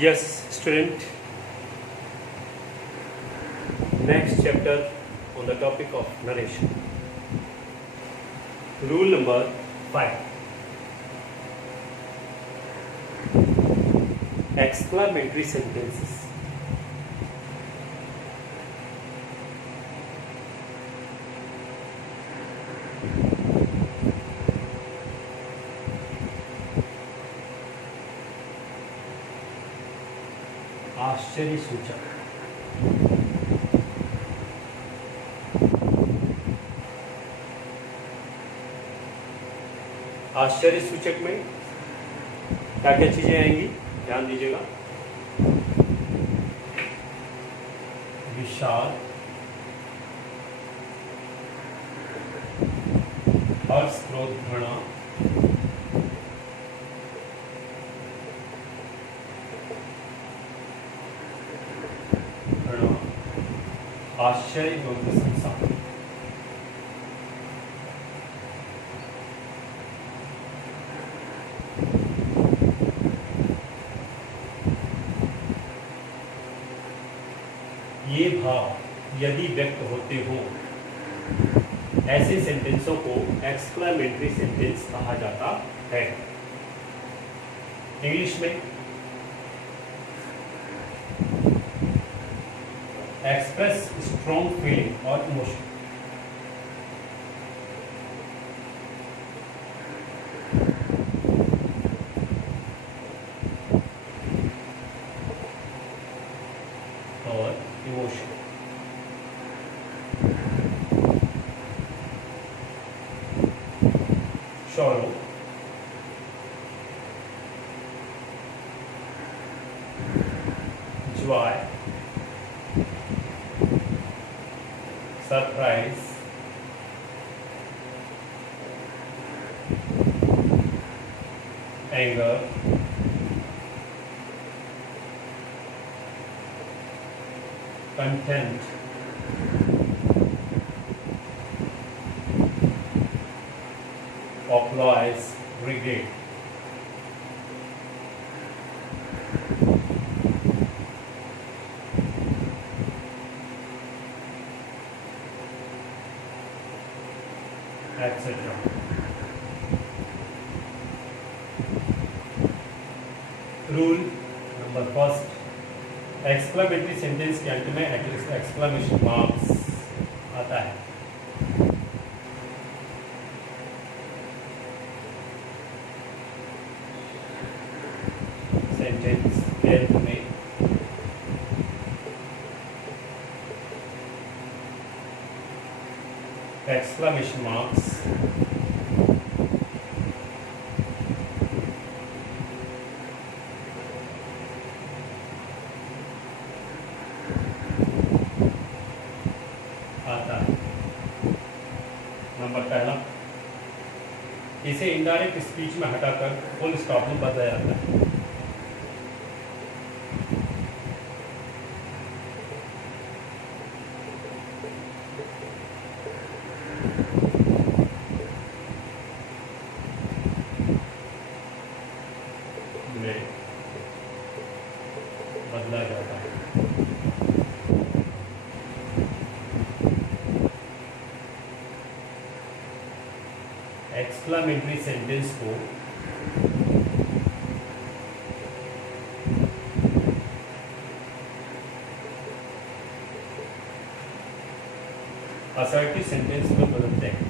Yes, student. Next chapter on the topic of narration. Rule number 5. Exclamatory sentences. आश्चर्य सूचक। आश्चर्य सूचक में क्या क्या चीजें आएंगी, ध्यान दीजिएगा। विशाल, हर्ष, क्रोध, घृणा, आश्चर्य एवं प्रशंसा। ये भाव यदि व्यक्त होते हों, ऐसे सेंटेंसों को एक्सक्लेमेटरी सेंटेंस कहा जाता है। इंग्लिश में एक्सप्रेस स्ट्रॉन्ग फीलिंग और इमोशन। और emotion sorrow, joy, surprise, anger, content, applause, regret. Etc. Rule number first, exclamatory sentence के अंत में एक्सक्लेमेशन मार्क्स आता है। सेंटेंस के अंत में exclamation marks आता है। नंबर पहला, इसे इनडायरेक्ट स्पीच में हटाकर फुल स्टॉप में बदला जाता है। बदला जाता है। एक्सक्लेमेटरी सेंटेंस को असर्टिव सेंटेंस में बदलते हैं।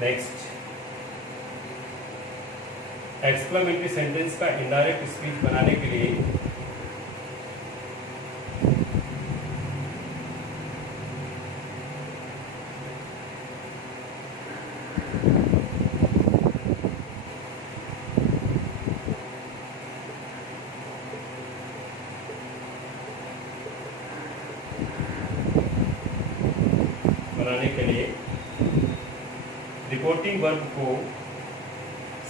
नेक्स्ट, एक्सक्लेमेटरी सेंटेंस का इनडायरेक्ट स्पीच बनाने के लिए रिपोर्टिंग वर्ब को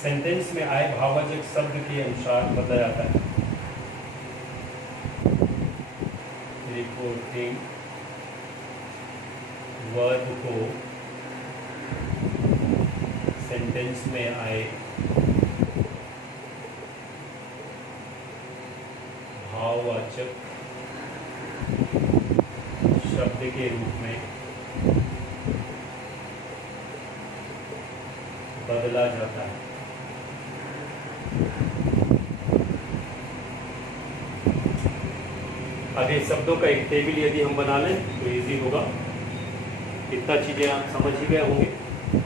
सेंटेंस में आए भाववाचक शब्द के अनुसार बदला जाता है। रिपोर्टिंग वर्ब को सेंटेंस में आए भाववाचक शब्द के रूप में बदला जाता है। आगे शब्दों का एक टेबल यदि हम बना लें तो इजी होगा। इतना चीज़ें आप समझ ही गए होंगे।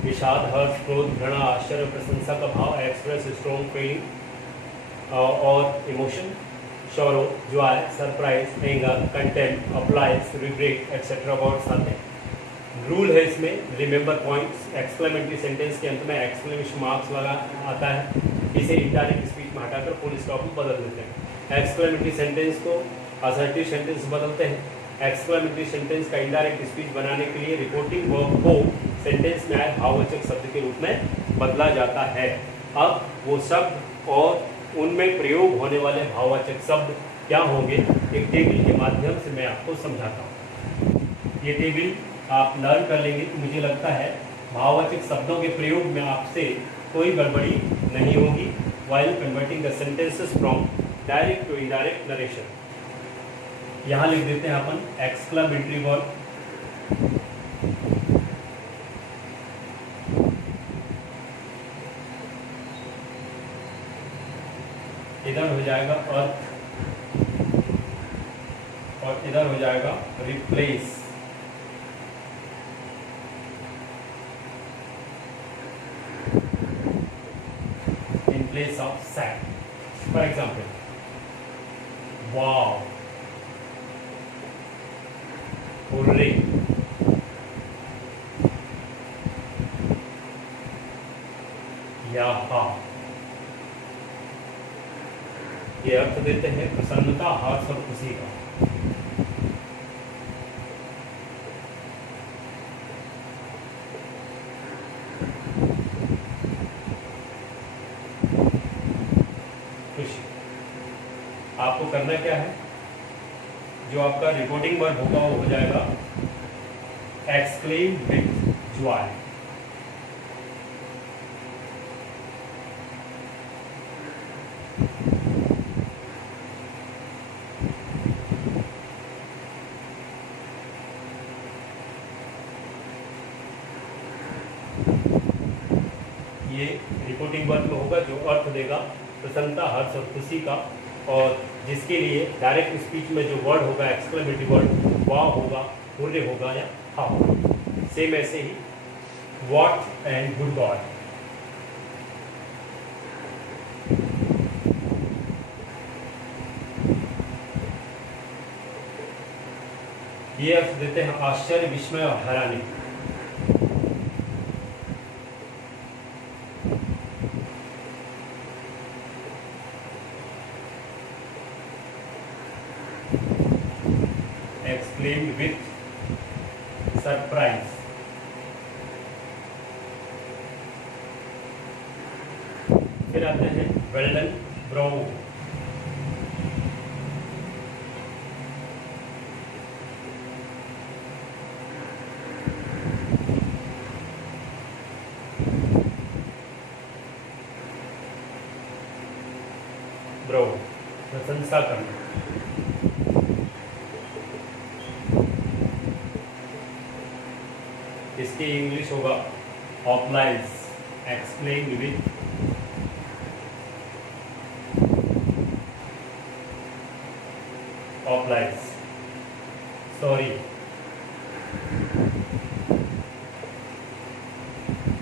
विषाद, हर्ष, क्रोध, घृणा, आश्चर्य, प्रशंसा का भाव, एक्सप्रेस स्ट्रॉन्ग फीलिंग और emotion, sorrow, joy, surprise, anger, contempt, applies, regret, etc. Words आते हैं। रूल है इसमें रिमेंबर पॉइंट्स, एक्सक्लेमेटरी सेंटेंस के अंत में एक्सक्लेमेशन मार्क्स लगा आता है। इसे इनडायरेक्ट स्पीच में हटाकर फुल स्टॉप में बदल देते हैं। एक्सक्लेमेटरी सेंटेंस को असर्टिव सेंटेंस बदलते हैं। एक्सक्लेमेटरी सेंटेंस का इनडायरेक्ट स्पीच बनाने के लिए रिपोर्टिंग वर्ब को सेंटेंस में आए भाववाचक शब्द के रूप में बदला जाता है। अब वो शब्द और उनमें प्रयोग होने वाले भाववाचक शब्द क्या होंगे, एक टेबल के माध्यम से मैं आपको समझाता हूँ। ये टेबल आप लर्न कर लेंगे तो मुझे लगता है भाववाचक शब्दों के प्रयोग में आपसे कोई गड़बड़ी नहीं होगी while converting the sentences from direct to indirect narration। यहाँ लिख देते हैं अपन एक्सक्लेमेटरी वर्ब, इधर हो जाएगा अर्थ और इधर हो जाएगा replace. In place of sad. For example wow, hurray, याहा। ये अर्थ देते हैं प्रसन्नता, हर्ष और खुशी का। खुशी। आपको करना क्या है, जो आपका रिपोर्टिंग वर्ब होगा वो हो जाएगा एक्सक्लेम विथ जॉय। ये रिपोर्टिंग वर्ब में होगा जो अर्थ देगा प्रसन्नता, हर्ष और खुशी का, और जिसके लिए डायरेक्ट स्पीच में जो वर्ड होगा एक्सक्लेमेटरी वर्ड वाह होगा, हुर्रे होगा या हा होगा। सेम ऐसे ही व्हाट एंड गुड गॉड। ये अर्थ देते हैं आश्चर्य, विस्मय और हैरानी। Exclaimed with surprise। फिर आते हैं well done, bravo। ब्रावो, प्रशंसा करना। इसकी इंग्लिश होगा ऑप्लाइज, एक्सप्लेन विथ ऑप्लाइज। सॉरी,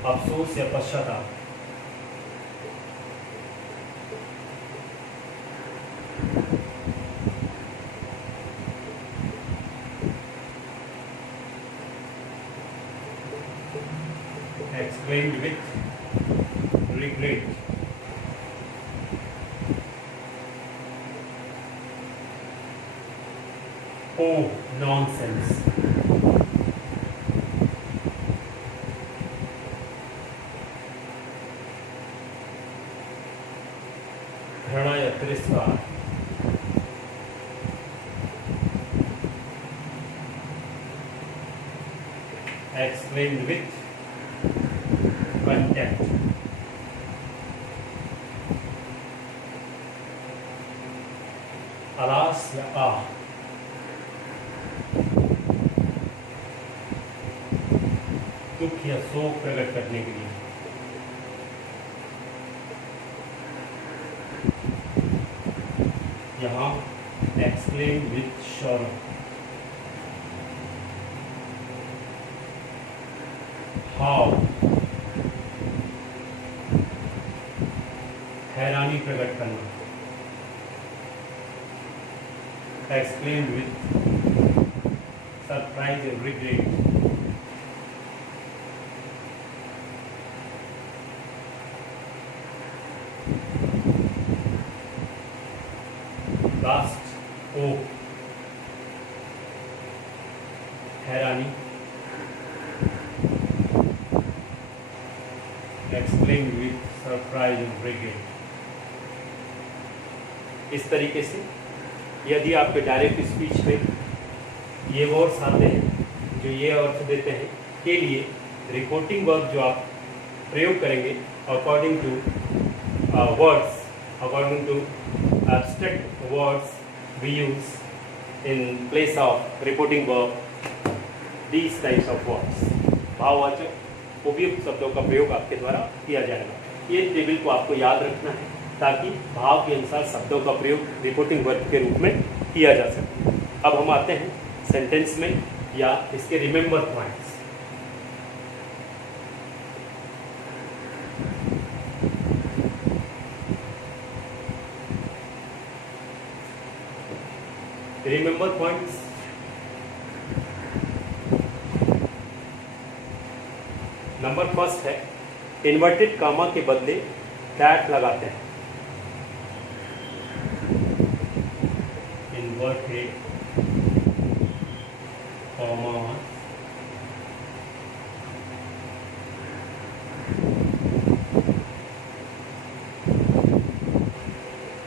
अफसोस या पश्चाताप। Exclaimed with regret। Oh, nonsense। घृणा या तिरस्कार। exclaimed with contempt. अलास या आह, दुख या शोक प्रकट करने के लिए। यहाँ exclaimed with sorrow, हाव, हैरानी प्रकट करना, exclaimed with surprise and regret, alas ओ, हैरानी, exclaimed with surprise and regret। इस तरीके से यदि आपके डायरेक्ट स्पीच में ये वर्ड्स आते हैं जो ये अर्थ देते हैं, के लिए रिपोर्टिंग वर्ब जो आप प्रयोग करेंगे according to words, according to abstract words we use in place of reporting verb, these types of words, भाववाचक उपयुक्त शब्दों का प्रयोग आपके द्वारा किया जाएगा। ये टेबल को आपको याद रखना है ताकि भाव के अनुसार शब्दों का प्रयोग रिपोर्टिंग वर्ब के रूप में किया जा सके। अब हम आते हैं सेंटेंस में या इसके remember points. Remember points, number first है इन्वर्टेड कामा के बदले दैट लगाते हैं। इन्वर्टेड कामा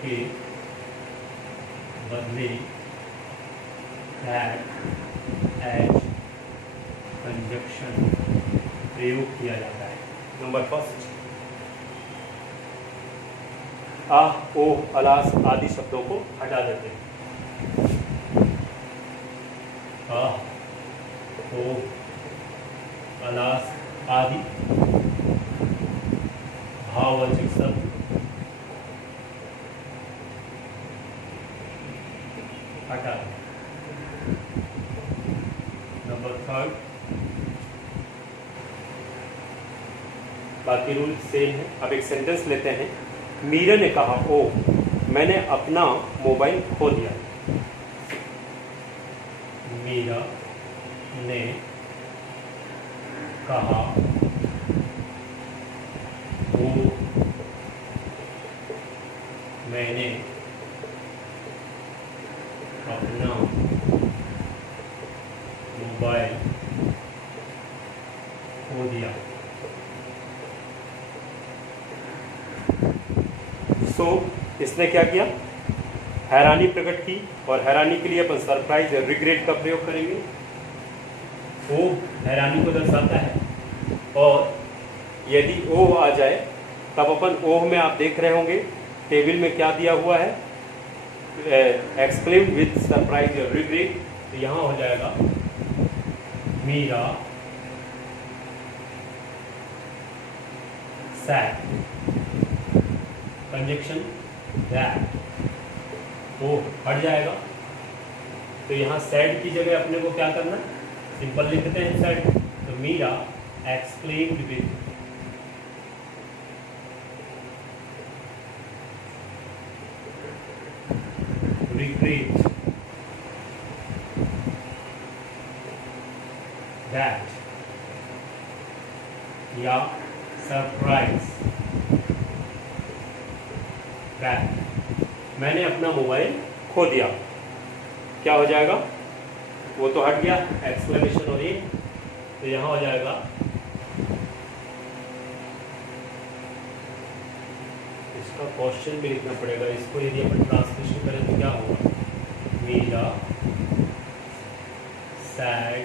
के बदले that as कंजक्शन प्रयोग किया जाता है। नंबर फर्स्ट, आह, ओह, अलास आदि शब्दों को हटा देते हैं। आह, ओह, अलास आदि भाववाचक शब्द हटा देते हैं। नंबर थर्ड, बाकी रूल सेम है। अब एक सेंटेंस लेते हैं। मीरा ने कहा, ओ मैंने अपना मोबाइल खो दिया। मीरा ने कहा, ओ मैंने अपना मोबाइल खो दिया। सो इसने क्या किया, हैरानी प्रकट की, और हैरानी के लिए अपन सरप्राइज या रिग्रेट का प्रयोग करेंगे। ओ हैरानी को दर्शाता है, और यदि ओह आ जाए तब अपन ओह में आप देख रहे होंगे टेबल में क्या दिया हुआ है, एक्सक्लेम्ड विद सरप्राइज या रिग्रेट। तो यहाँ हो जाएगा मीरा सैड, कंजक्शन दैट, वो हट जाएगा। तो यहाँ सैड की जगह अपने को क्या करना है, सिंपल लिखते हैं सैड। तो Meera exclaimed with regret that या सरप्राइज दैट मैंने अपना मोबाइल खो दिया। क्या हो जाएगा, वो तो हट गया, एक्सक्लेमेशन हो रही है, तो यहाँ हो जाएगा इसका क्वेश्चन भी लिखना पड़ेगा। इसको यदि अपन ट्रांसलेशन करें तो क्या होगा, Meera said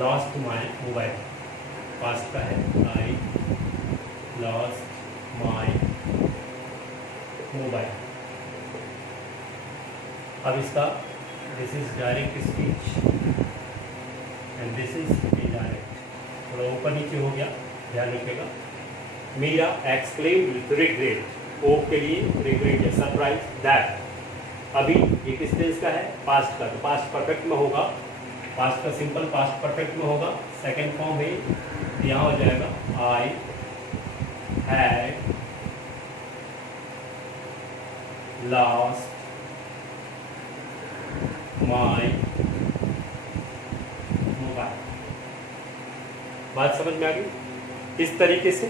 lost my mobile, past का है, आई लॉस्ट माई मोबाइल। अब इसका this is direct speech and this is indirect, थोड़ा ऊपर नीचे हो गया, ध्यान रखिएगा। Meera exclaim with regret, oh के लिए रिग्रेट है, सरप्राइज, दैट। अभी ये किस टेंस का है, पास्ट का, तो पास्ट परफेक्ट में होगा, पास्ट का सिंपल पास्ट परफेक्ट में होगा, सेकंड फॉर्म है, यहाँ हो जाएगा I had lost my mobile. बात समझ में आ गई। इस तरीके से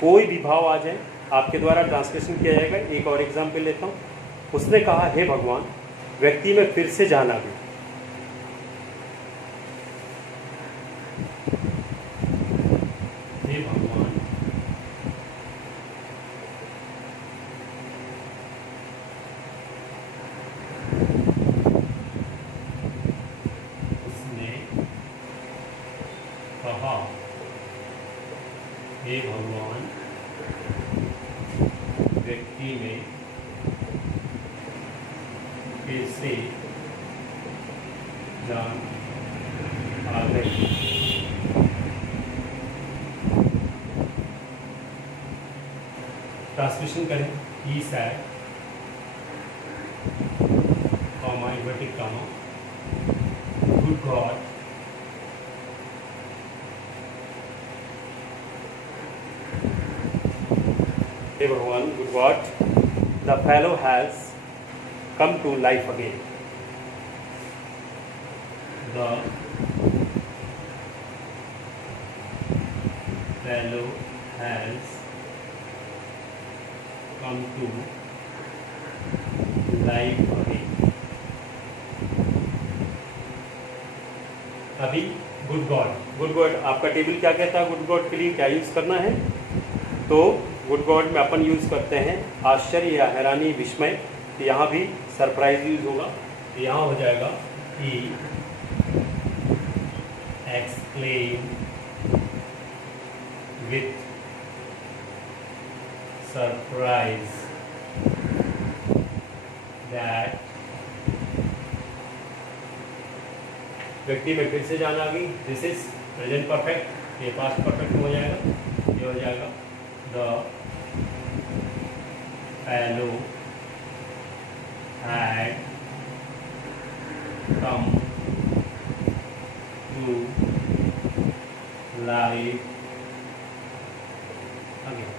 कोई भी भाव आ जाए आपके द्वारा ट्रांसलेशन किया जाएगा। एक और एग्जाम्पल लेता हूँ। उसने कहा, हे भगवान, व्यक्ति में फिर से जान आ गई। हे भगवान, उसने कहा, हे भगवान, व्यक्ति में फिर से जान आ गई। ट्रांसलेशन करें, he said, comma inverted comma, good God, हे भगवान, good God, the fellow has come to life again. The fellow has come to life again. अभी गुड गॉड, गुड गॉड आपका टेबल क्या कहता है, गुड गॉड के लिए क्या यूज करना है, तो गुड गॉड में अपन यूज करते हैं आश्चर्य या हैरानी, विस्मय। तो यहाँ भी सरप्राइज यूज होगा, तो यहाँ हो जाएगा ही एक्सक्लेम विथ सरप्राइज दैट, व्यक्ति में फिर से जान आ गई। दिस इज प्रेजेंट परफेक्ट, ये पास्ट परफेक्ट हो जाएगा, ये हो जाएगा the fellow had come to life again।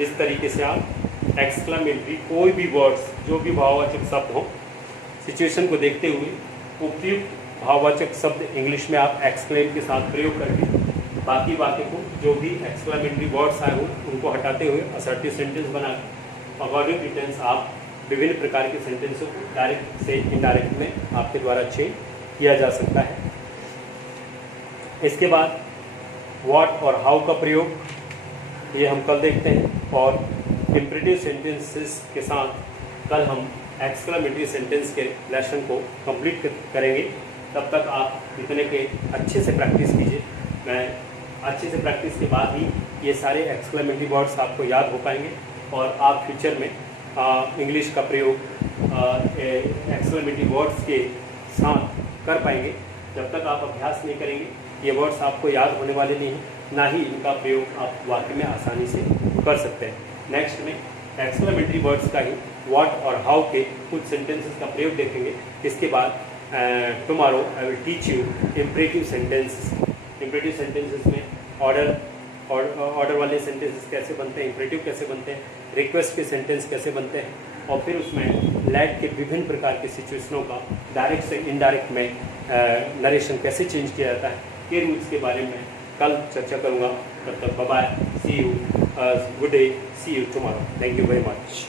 इस तरीके से आप एक्सक्लेमेटरी कोई भी वर्ड्स, जो भी भाववाचक शब्द हो, सिचुएशन को देखते हुए उपयुक्त भाववाचक शब्द इंग्लिश में आप एक्सक्लेम के साथ प्रयोग करके बाकी बातों को, जो भी एक्सक्लेमेटरी वर्ड्स आए हो उनको हटाते हुए असर्टिव सेंटेंस बनाकर अकॉर्डिंग टू टेंस आप विभिन्न प्रकार के सेंटेंसों को डायरेक्ट से इनडायरेक्ट में आपके द्वारा चेंज किया जा सकता है। इसके बाद व्हाट और हाउ का प्रयोग ये हम कल देखते हैं, और इंपरेटिव सेंटेंसेस के साथ कल हम एक्सक्लेमेटरी सेंटेंस के लेसन को कंप्लीट करेंगे। तब तक आप इतने के अच्छे से प्रैक्टिस कीजिए। मैं अच्छे से प्रैक्टिस के बाद ही ये सारे एक्सक्लेमेटरी वर्ड्स आपको याद हो पाएंगे और आप फ्यूचर में इंग्लिश का प्रयोग एक्सक्लेमेटरी वर्ड्स के साथ कर पाएंगे। जब तक आप अभ्यास नहीं करेंगे ये वर्ड्स आपको याद होने वाले नहीं हैं, ना ही इनका प्रयोग आप वाक्य में आसानी से कर सकते हैं। नेक्स्ट में एक्सक्लेमेटरी वर्ड्स का ही व्हाट और हाउ के कुछ सेंटेंसेस का प्रयोग देखेंगे। इसके बाद tomorrow I will teach you imperative sentences. Imperative sentences में ऑर्डर वाले सेंटेंसेस कैसे बनते हैं, इम्परेटिव कैसे बनते हैं, रिक्वेस्ट के सेंटेंस कैसे बनते हैं, और फिर उसमें लैड के विभिन्न प्रकार के सिचुएशनों का डायरेक्ट से इनडायरेक्ट में नरेशन कैसे चेंज किया जाता है, के रूल्स के बारे में कल चर्चा करूँगा। तब तक bye bye, see you, good day, see you tomorrow. Thank you very much.